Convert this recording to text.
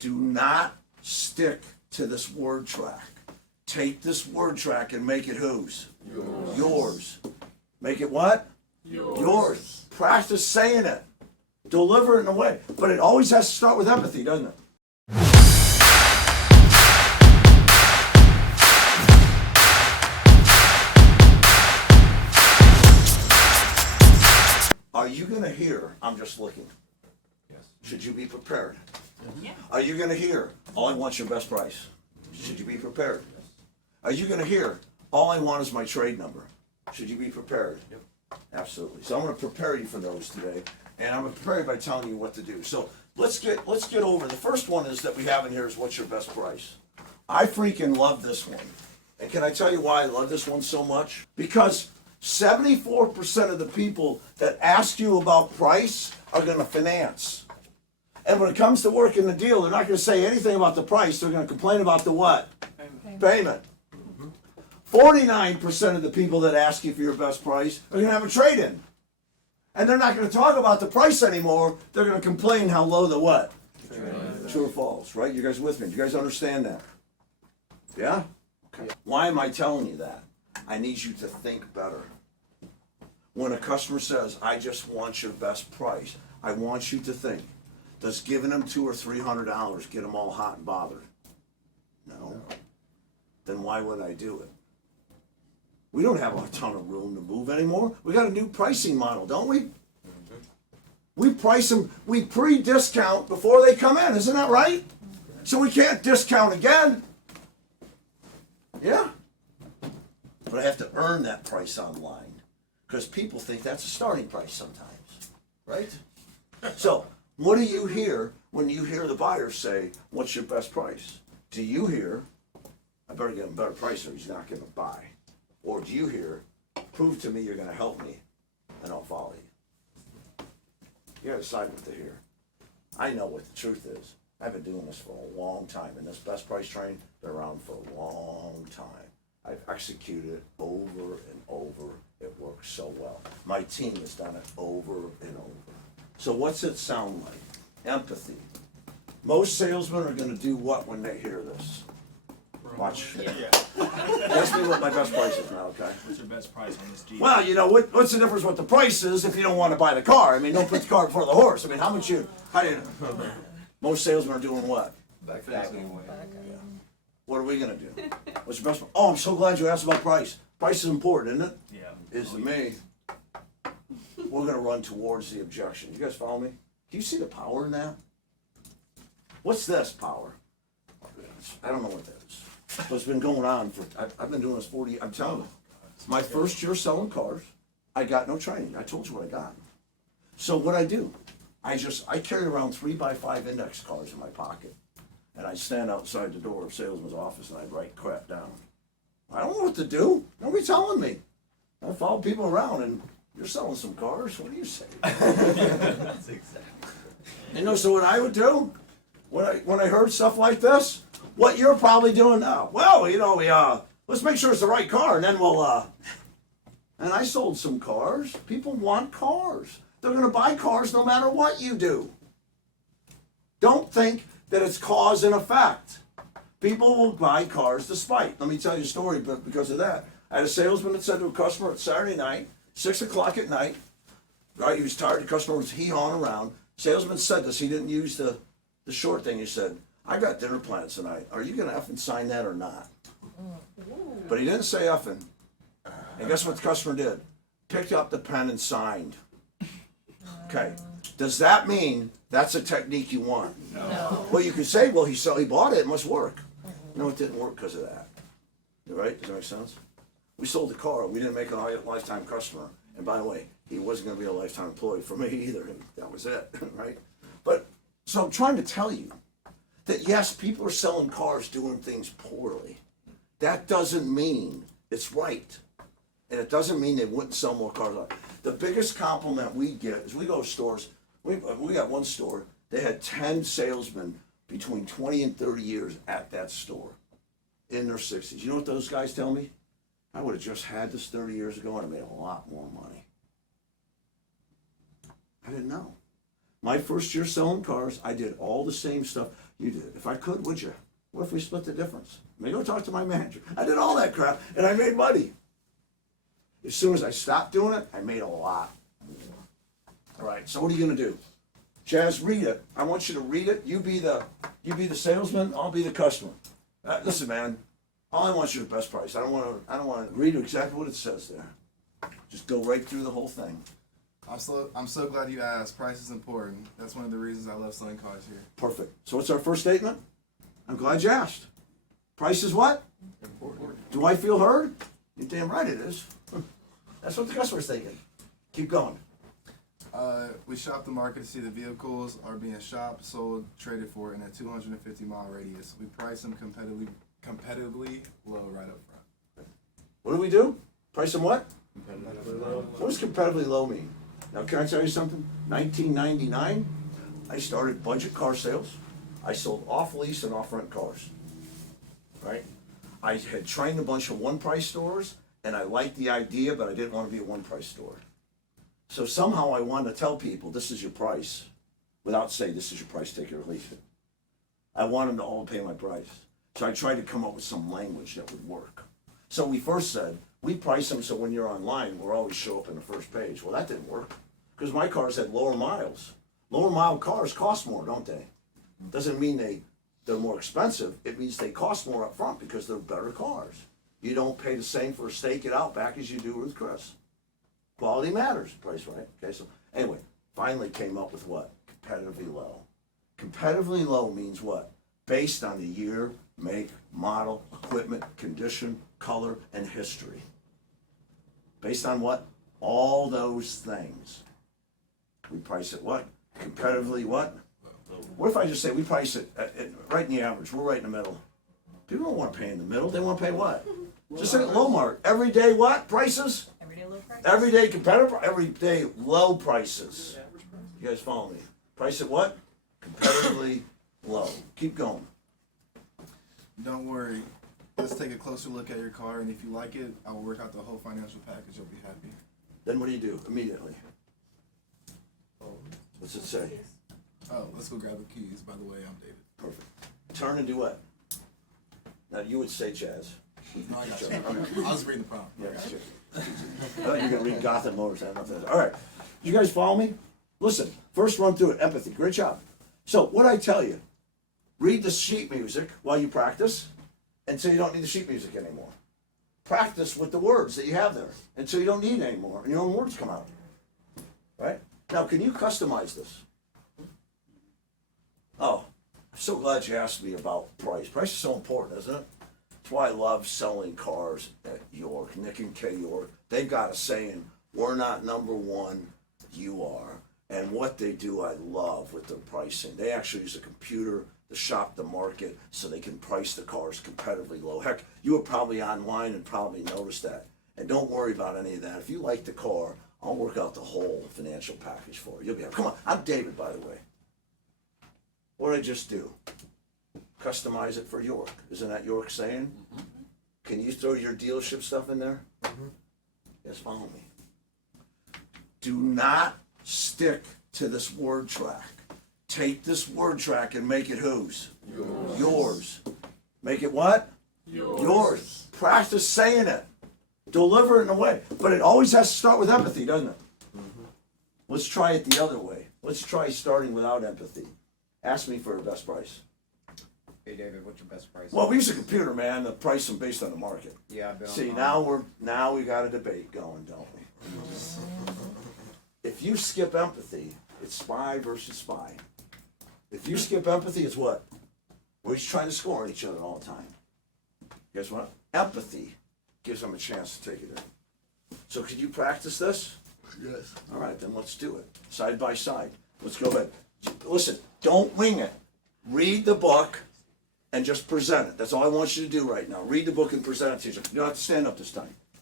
Do not stick to this word track. Take this word track and make it whose? Yours. Make it what? Yours. Practice saying it. Deliver it in a way. But it always has to start with empathy, doesn't it? Are you going to hear, I'm just looking? Yes. Should you be prepared? Yeah. Are you going to hear, all I want is your best price? Should you be prepared? Are you going to hear, all I want is my trade number? Should you be prepared? Yep. Absolutely. So I'm going to prepare you for those today, and I'm going to prepare you by telling you what to do. So let's get over. The first one is that we have in here is what's your best price? I freaking love this one. And can I tell you why I love this one so much? Because 74% of the people that ask you about price are going to finance. And when it comes to working the deal, they're not going to say anything about the price. They're going to complain about the what? Payment. 49% of the people that ask you for your best price are going to have a trade-in. And they're not going to talk about the price anymore. They're going to complain how low the what? True or false, right? You guys with me? Do you guys understand that? Yeah? Okay. Why am I telling you that? I need you to think better. When a customer says, I just want your best price, I want you to think, does giving them $200 or $300 get them all hot and bothered? No. Then why would I do it? We don't have a ton of room to move anymore. We got a new pricing model, don't we? We price them, we pre-discount before they come in, isn't that right? So we can't discount again. Yeah. But I have to earn that price online because people think that's a starting price sometimes, right? So what do you hear when you hear the buyer say, what's your best price? Do you hear, I better get him a better price or he's not going to buy? Or do you hear, prove to me you're going to help me and I'll follow you? You got to decide what to hear. I know what the truth is. I've been doing this for a long time, and this best price train been around for a long time. I've executed it over and over. It works so well. My team has done it over and over. So what's it sound like? Empathy. Most salesmen are going to do what when they hear this? Watch. Yeah. Ask me what my best price is now, okay? What's your best price on this Jeep? Well, you know, what's the difference what the price is if you don't want to buy the car? I mean, don't put the car before the horse. I mean, how do you know? Most salesmen are doing what? Backing away. What are we going to do? What's your best price? Oh, I'm so glad you asked about price. Price is important, isn't it? Yeah. Is to me. We're going to run towards the objection. You guys follow me? Do you see the power in that? What's this power? I don't know what that is. But it's been going on for, I've been doing this 40, I'm telling you. My first year selling cars, I got no training. I told you what I got. So what I do, I carry around 3x5 index cards in my pocket. And I stand outside the door of salesman's office and I write crap down. I don't know what to do. Nobody telling me. I follow people around and you're selling some cars. What do you say? That's exactly. You know, so what I would do when I heard stuff like this, what you're probably doing now. Well, you know, let's make sure it's the right car, and then we'll. And I sold some cars. People want cars. They're going to buy cars no matter what you do. Don't think that it's cause and effect. People will buy cars despite. Let me tell you a story, but because of that, I had a salesman that said to a customer at Saturday night, 6 o'clock at night. Right, he was tired. The customer was hee-hawing around. Salesman said this. He didn't use the short thing. He said, I got dinner plans tonight. Are you going to effing sign that or not? But he didn't say effing. And guess what the customer did? Picked up the pen and signed. Okay. Does that mean that's a technique you want? No. Well, you could say, well, he bought it. It must work. No, it didn't work because of that. Right? Does that make sense? We sold the car. We didn't make a lifetime customer. And by the way, he wasn't going to be a lifetime employee for me either. That was it. Right? But so I'm trying to tell you that yes, people are selling cars doing things poorly. That doesn't mean it's right. And it doesn't mean they wouldn't sell more cars. The biggest compliment we get is we go to stores. We got one store. They had 10 salesmen between 20 and 30 years at that store in their 60s. You know what those guys tell me? I would have just had this 30 years ago and I made a lot more money. I didn't know. My first year selling cars, I did all the same stuff you did. If I could, would you? What if we split the difference? Maybe go talk to my manager. I did all that crap and I made money. As soon as I stopped doing it, I made a lot more. All right, so what are you gonna do? Chaz, read it. I want you to read it. You be the salesman, I'll be the customer. Listen, man, all I want you is the best price. I don't wanna read exactly what it says there. Just go right through the whole thing. I'm so glad you asked. Price is important. That's one of the reasons I love selling cars here. Perfect. So what's our first statement? I'm glad you asked. Price is what? Important. Do I feel heard? You're damn right it is. That's what the customer's thinking. Keep going. We shop the market to see the vehicles are being shopped, sold, traded for in a 250-mile radius. We price them competitively low right up front. What do we do? Price them what? What does competitively low mean? Now, can I tell you something? 1999, I started budget car sales. I sold off-lease and off-rent cars, right? I had trained a bunch of one-price stores, and I liked the idea, but I didn't want to be a one-price store. So somehow I wanted to tell people, this is your price, without saying, this is your price, take it or leave it. I want them to all pay my price. So I tried to come up with some language that would work. So we first said, we price them so when you're online, we'll always show up in the first page. Well, that didn't work, because my cars had lower miles. Lower mile cars cost more, don't they? Doesn't mean they're more expensive. It means they cost more up front because they're better cars. You don't pay the same for a steak at Outback as you do with Chris. Quality matters, price, right? Okay, so anyway, finally came up with what? Competitively low. Competitively low means what? Based on the year, make, model, equipment, condition, color, and history. Based on what? All those things. We price it what? Competitively what? What if I just say we price it right in the average? We're right in the middle. People don't want to pay in the middle. They want to pay what? Just say Lowmart. Everyday what? Prices? Everyday low price. Everyday competitive, everyday low prices. You guys follow me? Price it what? Competitively low. Keep going. Don't worry. Let's take a closer look at your car, and if you like it, I will work out the whole financial package. You'll be happy. Then what do you do immediately? What's it say? Oh, let's go grab the keys. By the way, I'm David. Perfect. Turn and do what? Now you would say Chaz. No, I got you. I was reading the prompt. Yeah, that's it. I thought you were gonna read Gotham Motors. I don't know if that's all right. You guys follow me? Listen, first run through it. Empathy. Great job. So what I tell you, read the sheet music while you practice until you don't need the sheet music anymore. Practice with the words that you have there until you don't need it anymore and your own words come out. Right? Now, can you customize this? Oh, I'm so glad you asked me about price. Price is so important, isn't it? That's why I love selling cars at York, Nick and Kay York. They've got a saying, we're not number one, you are. And what they do, I love with their pricing. They actually use a computer to shop the market so they can price the cars competitively low. Heck, you were probably online and probably noticed that. And don't worry about any of that. If you like the car, I'll work out the whole financial package for you. You'll be happy. Come on, I'm David, by the way. What did I just do? Customize it for York. Isn't that York saying? Mm-hmm. Can you throw your dealership stuff in there? Mm-hmm. Yes, follow me. Do not stick to this word track. Take this word track and make it whose? Yours. Make it what? Yours. Practice saying it. Deliver it in a way. But it always has to start with empathy, doesn't it? Mm-hmm. Let's try it the other way. Let's try starting without empathy. Ask me for the best price. Hey David, what's your best price? Well, we use a computer, man, to price them based on the market. Yeah, I've been See, online. now we got a debate going, don't we? If you skip empathy, it's spy versus spy. If you skip empathy, it's what? We're just trying to score on each other all the time. Guess what? Empathy gives them a chance to take it in. So could you practice this? Yes. All right, then let's do it. Side by side. Let's go ahead. Listen, don't wing it. Read the book and just present it. That's all I want you to do right now. Read the book and present it to you. You don't have to stand up this time.